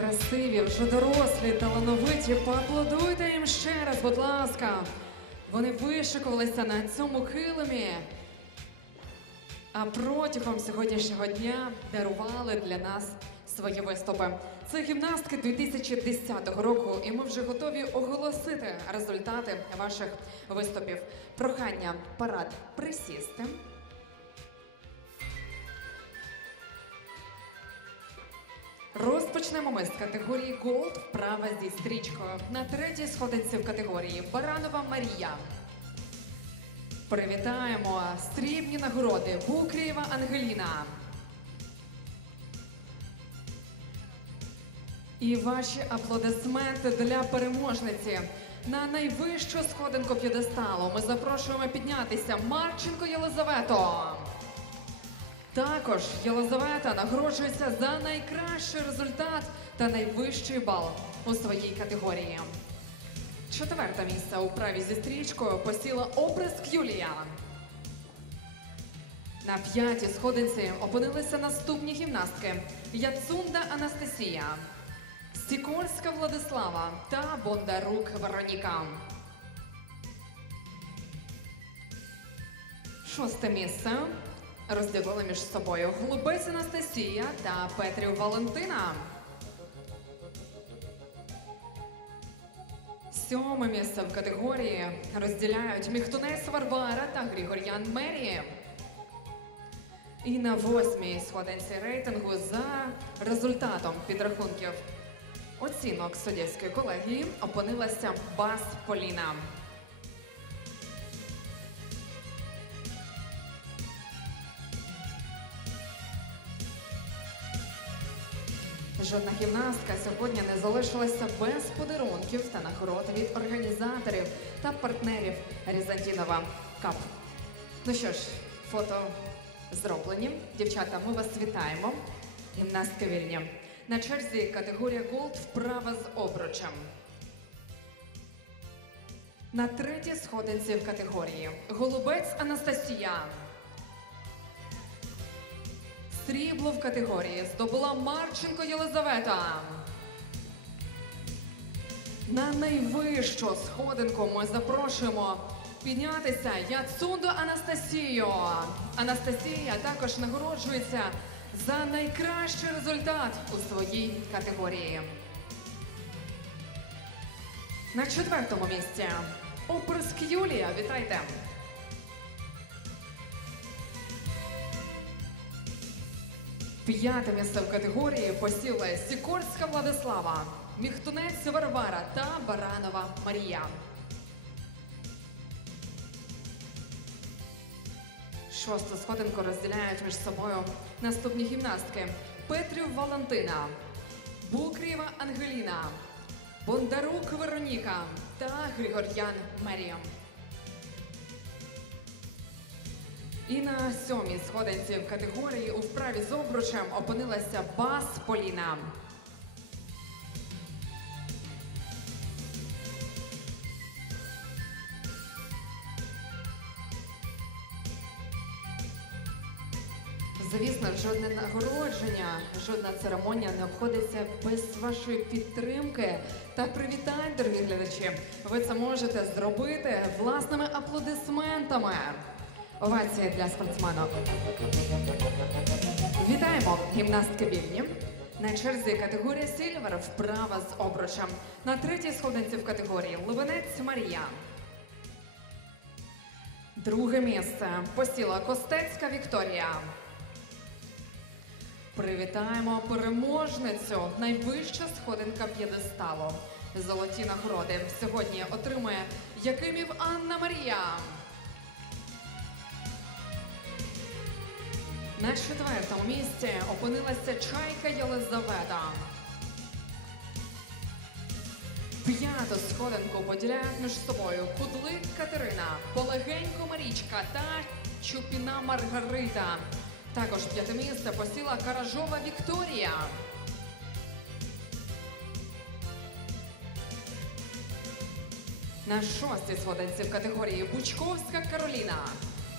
Красиві, вже дорослі, талановиті. Поаплодуйте їм ще раз, будь ласка. Вони вишикувалися на цьому килимі. А протягом сьогоднішнього дня дарували для нас свої виступи. Це гімнастки 2010 року, і ми вже готові оголосити результати ваших виступів. Прохання парад присісти. Розпочнемо ми з категорії Gold вправа зі стрічкою. На третій сходинці в категорії Баранова Марія. Привітаємо срібні нагороди Букрієва Ангеліна. І ваші аплодисменти для переможниці. На найвищу сходинку п'єдесталу ми запрошуємо піднятися Марченко Єлизавету. Також Єлизавета нагороджується за найкращий результат та найвищий бал у своїй категорії. Четверте місце у праві зі стрічкою посіла оприск Юлія. На п'ятій сходинці опинилися наступні гімнастки Яцунда Анастасія, Сікорська Владислава та Бондарук Вероніка. Шосте місце розділили між собою Голубець Анастасія та Петрів Валентина. Сьоме місце в категорії розділяють Міхтунець Варвара та Григор'ян Мері. І на восьмій сходинці рейтингу за результатом підрахунків оцінок суддівської колегії опинилася Бас Поліна. Жодна гімнастка сьогодні не залишилася без подарунків та нагород від організаторів та партнерів Різантінова Кап. Ну що ж, фото зроблені. Дівчата, ми вас вітаємо. Гімнастки вільні. На черзі категорія Голд вправа з обручем. На третій сходинці в категорії Голубець Анастасія. Срібло в категорії здобула Марченко Єлизавета. На найвищу сходинку ми запрошуємо піднятися Яцунду Анастасію. Анастасія також нагороджується за найкращий результат у своїй категорії. На четвертому місці Оприск Юлія. Вітайте! П'яте місце в категорії посіли Сікорська Владислава, Міхтунець Варвара та Баранова Марія. Шосту сходинку розділяють між собою наступні гімнастки: Петрів Валентина, Букрієва Ангеліна, Бондарук Вероніка та Григор'ян Меріам. І на сьомій сходинці в категорії у вправі з обручем опинилася Бас Поліна. Звісно, жодне нагородження, жодна церемонія не обходиться без вашої підтримки та привітань, дорогі глядачі. Ви це можете зробити власними аплодисментами. Овація для спортсменок. Вітаємо гімнастки вільні. На черзі категорія Сільвер вправа з обручем. На третій сходинці в категорії Ливенець Марія. Друге місце посіла Костецька Вікторія. Привітаємо переможницю. Найвища сходинка п'єдесталу. Золоті нагороди сьогодні отримує Якимів Анна Марія. На четвертому місці опинилася Чайка Єлизавета. П'яту сходинку поділяють між собою Кудлик Катерина, Полегенько Марічка та Чупіна Маргарита. Також п'яте місце посіла Каражова Вікторія. На шостій сходинці в категорії Бучковська Кароліна,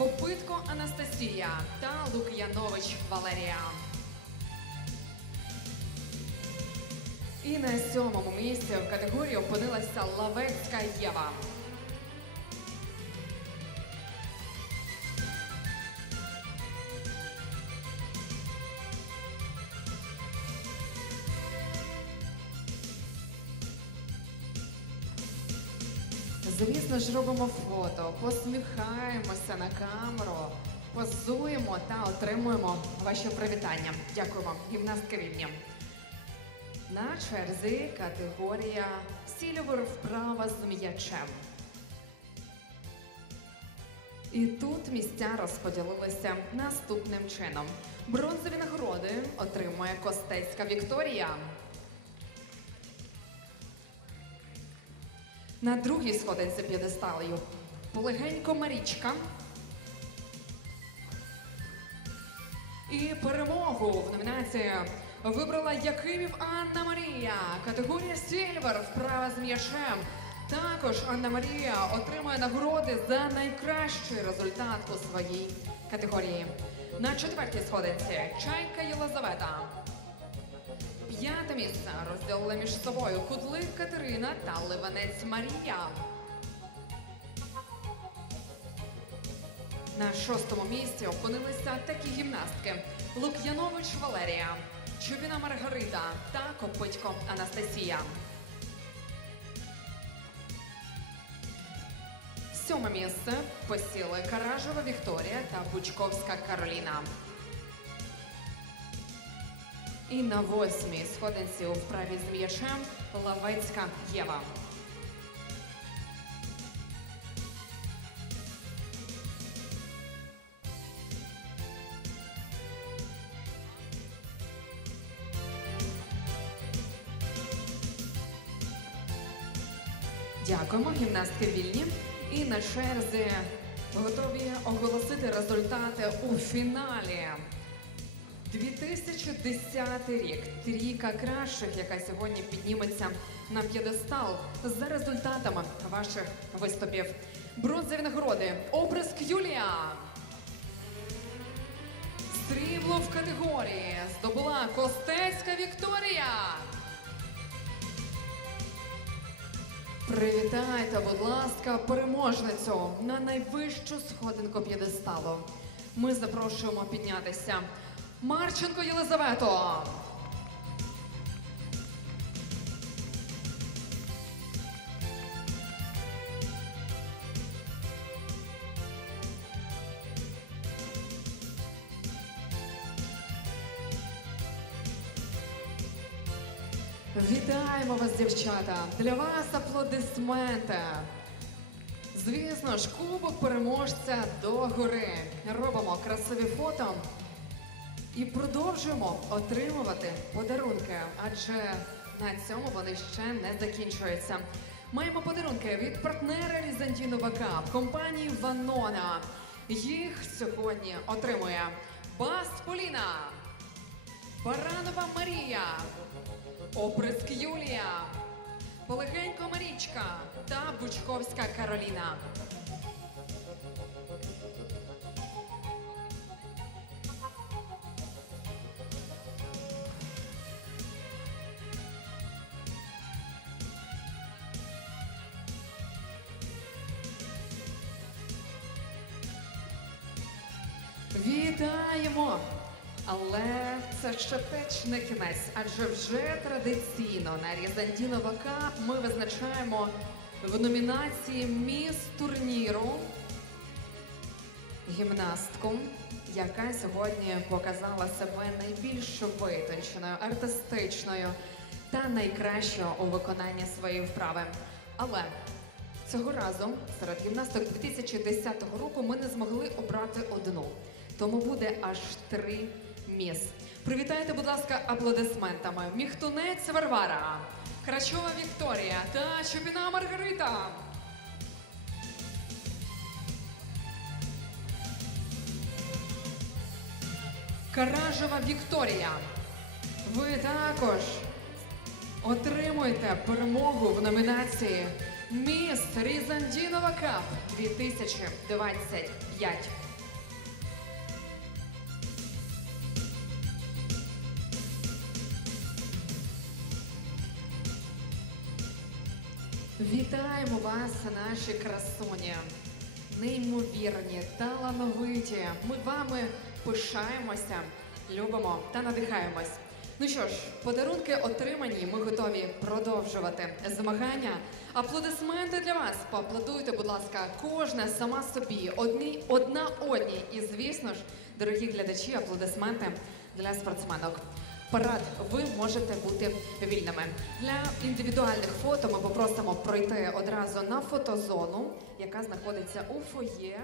Копитко Анастасія та Лук'янович Валерія. І на сьомому місці в категорії опинилася Лавецька Єва. Звісно ж, робимо фото, посміхаємося на камеру, позуємо та отримуємо ваші привітання. Дякую вам, гімнастки вільні. На черзі категорія сільвер вправа з м'ячем. І тут місця розподілилися наступним чином. Бронзові нагороди отримує Костецька Вікторія. На другій сходинці п'єдесталою полегенько Марічка. І перемогу в номінації вибрала Якимів Анна Марія. Категорія Сільвер вправа з м'ячем. Також Анна Марія отримує нагороди за найкращий результат у своїй категорії. На четвертій сходинці Чайка Єлизавета. П'яте місце розділили між собою Кудлик Катерина та Ливанець Марія. На шостому місці опинилися такі гімнастки: Лук'янович Валерія, Чубіна Маргарита та Копитько Анастасія. Сьоме місце посіли Каражова Вікторія та Бучковська Кароліна. І на восьмій сходинці у вправі з м'ячем Лавецька Єва. Дякуємо, гімнастки вільні. І на черзі готові оголосити результати у фіналі. 2010 рік. Трійка кращих, яка сьогодні підніметься на п'єдестал за результатами ваших виступів. Бронзові нагороди. Обриск Юлія. Срібло в категорії здобула Костецька Вікторія. Привітайте, будь ласка, переможницю на найвищу сходинку п'єдесталу. Ми запрошуємо піднятися. Марченко Єлизавету. Вітаємо вас, дівчата! Для вас аплодисменти. Звісно ж, кубок переможця до гори. Робимо красиві фото і продовжуємо отримувати подарунки, адже на цьому вони ще не закінчуються. Маємо подарунки від партнера Візантінова Кап, компанії Ванона. Їх сьогодні отримує Баст Поліна, Баранова Марія, Оприск Юлія, Полегенько Марічка та Бучковська Кароліна. Вітаємо! Але це ще теж не кінець, адже вже традиційно на Різандінова Кап ми визначаємо в номінації Міс турніру гімнастку, яка сьогодні показала себе найбільш витонченою, артистичною та найкращою у виконанні своєї вправи. Але цього разу серед гімнасток 2010 року ми не змогли обрати одну, тому буде аж три міс. Привітайте, будь ласка, аплодисментами. Міхтунець Варвара, Крачова Вікторія та Чупіна Маргарита. Каражева Вікторія. Ви також отримуєте перемогу в номінації Міс Різандінова Кап 2025. Вітаємо вас, наші красуні, неймовірні, талановиті. Ми вами пишаємося, любимо та надихаємось. Ну що ж, подарунки отримані. Ми готові продовжувати змагання. Аплодисменти для вас. Поаплодуйте, будь ласка, кожна сама собі, одні, одна одній. І звісно ж, дорогі глядачі, аплодисменти для спортсменок. Парад, ви можете бути вільними. Для індивідуальних фото ми попросимо пройти одразу на фотозону, яка знаходиться у фоє